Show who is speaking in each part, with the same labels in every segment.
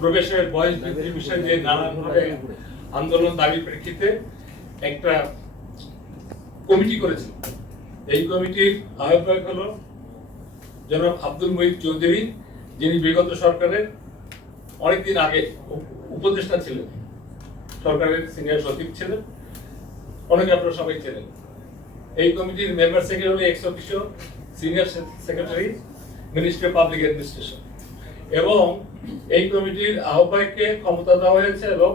Speaker 1: প্রবেশের বয়স বৃদ্ধির বিষয়ে যে নানানভাবে আন্দোলন দাবির প্রেক্ষিতে একটা কমিটি করেছিল। এই কমিটির আহ্বায়ক হলো জনাব আব্দুল মহিদ চৌধুরী, যিনি বিগত সরকারের অনেকদিন আগে উপ- উপদেষ্টা ছিলেন। সরকারের সিনিয়র সচিব ছিলেন। অনেকে আপনারা সবাই ছিলেন এই কমিটির member secretary ex official senior secretary, ministry of public administration. এবং এই কমিটির আহ্বায়ককে ক্ষমতা দেওয়া হয়েছে এবং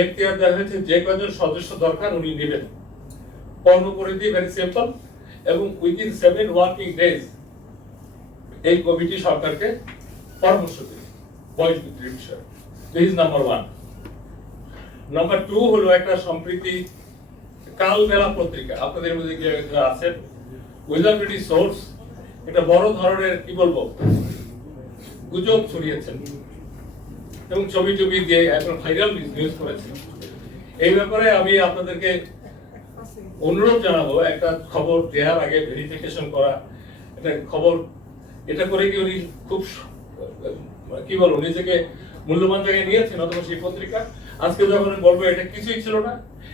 Speaker 1: এখতিয়ার দেওয়া হয়েছে যে কজন সদস্য দরকার উনি নেবেন। কর্মপরিধি ভেরি সিম্পল এবং উইদিন সেভেন ওয়ার্কিং ডেজ এই কমিটি সরকারকে পরামর্শ দেবে বয়স বৃদ্ধির বিষয়ে। This number one number two হলো একটা সম্প্রীতি কালবেলা পত্রিকা। আপনাদের মধ্যে একজন আছেন? উইদাউট এনি সোর্স এটা বড় ধরনের, কি বলব? গুজব ছড়িয়েছেন। এবং ছবি টবি দিয়ে এখন ভাইরাল নিউজ করেছেন। এই ব্যাপারে আমি আপনাদেরকে অনুরোধ জানাব, একটা খবর দেওয়ার আগে ভেরিফিকেশন করা। একটা খবর, এটা করে কি উনি খুব কি বলব, নিজেকে মূল্যবান জায়গায় নিয়েছেন অথবা সেই পত্রিকা? আজকে যখন বলব, এটা কিছুই ছিল না।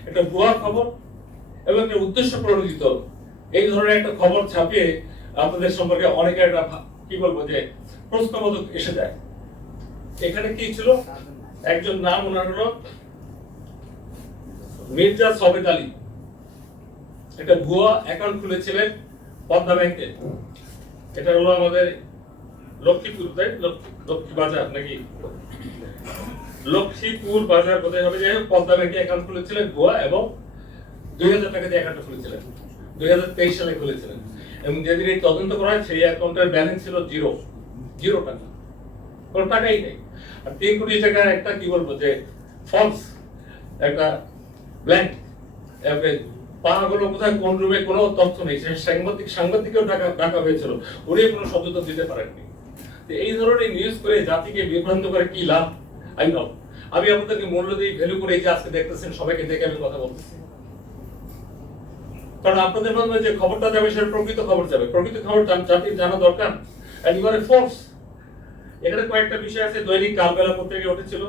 Speaker 1: এটা ভুয়া খবর এবং একটা উদ্দেশ্য প্রণোদিত এই ধরনের একটা খবর ছাপিয়ে আপনাদের সম্পর্কে অনেকে একটা কি বলব যে প্রশ্নবোধক এসে যায় এখানে কি ছিল? একজন নাম ওনার হলো মির্জা সবেদ আলী। একটা ভুয়া অ্যাকাউন্ট খুলেছিলেন পদ্মা ব্যাংকে। এটা হলো আমাদের লক্ষ্মীপুর, তাই লক্ষ্মী- বাজার নাকি? লক্ষ্মীপুর বাজার কোথায় হবে? যে পদ্মা ব্যাংকে অ্যাকাউন্ট খুলেছিলেন ভুয়া এবং দুই হাজার টাকা দিয়ে অ্যাকাউন্ট খুলেছিলেন। দুই হাজার তেইশ সালে খুলেছিলেন। এবং যেদিন এই তদন্ত করা হয়, সেই অ্যাকাউন্টের ব্যালেন্স ছিল জিরো জিরো টাকা। কোনো টাকাই নেই। আর তিন কোটি টাকার একটা, কি বলব, যে ফলস একটা ব্ল্যাঙ্ক কোথায় কোন রুমে কোনো তথ্য নেই। সে সাংবাদিক সাংবাদিকও ডাকা ডাকা হয়েছিল। উনি কোনো শব্দ দিতে পারেননি। এই ধরনের নিউজ করে জাতিকে বিভ্রান্ত করে কি লাভ? আই নো আমি আপনাদেরকে মূল্য দিয়ে ভ্যালু করে এই যে আজকে দেখতেছেন, সবাইকে দেখে আমি কথা বলতেছি। কারণ আপনাদের মাধ্যমে যে খবরটা যাবে, সেটা প্রকৃত খবর যাবে। প্রকৃত খবর জাতির জানা দরকার। And you are a force এখানে কয়েকটা বিষয় আছে। দৈনিক কালবেলা পত্রিকায় উঠেছিল।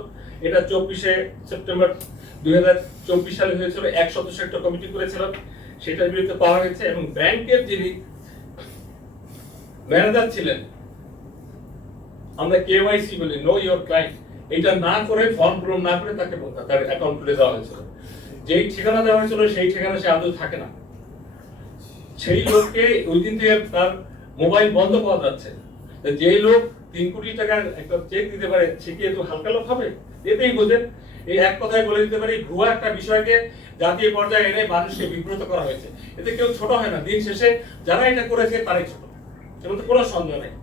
Speaker 1: এটা চব্বিশে সেপ্টেম্বর দুই হাজার চব্বিশ সালে হয়েছিল। এক সদস্য একটা কমিটি করেছিল। সেটার বিরুদ্ধে পাওয়া গেছে। এবং ব্যাংকের যিনি ম্যানেজার ছিলেন, আমরা কেওয়াইসি বলি নো ইওর ক্লায়েন্ট এটা না করে, ফর্ম পূরণ না করে তাকে তার অ্যাকাউন্ট খুলে দেওয়া হয়েছিল। যেই ঠিকানা দেওয়া হয়েছিল, সেই ঠিকানা সে আদৌ থাকে না। সেই লোককে ওই দিন থেকে তার মোবাইল বন্ধ পাওয়া যাচ্ছে। যে লোক তিন কোটি টাকার একটা চেক দিতে পারে, সে কি একটু হালকা লোক হবে? এতেই বোঝেন। এই এক কথায় বলে দিতে পারি, ভুয়া একটা বিষয়কে জাতীয় পর্যায়ে এনে মানুষকে বিব্রত করা হয়েছে। এতে কেউ ছোট হয় না। দিন শেষে যারা এটা করেছে, তারাই ছোট। এর মধ্যে কোনো সন্দেহ নেই।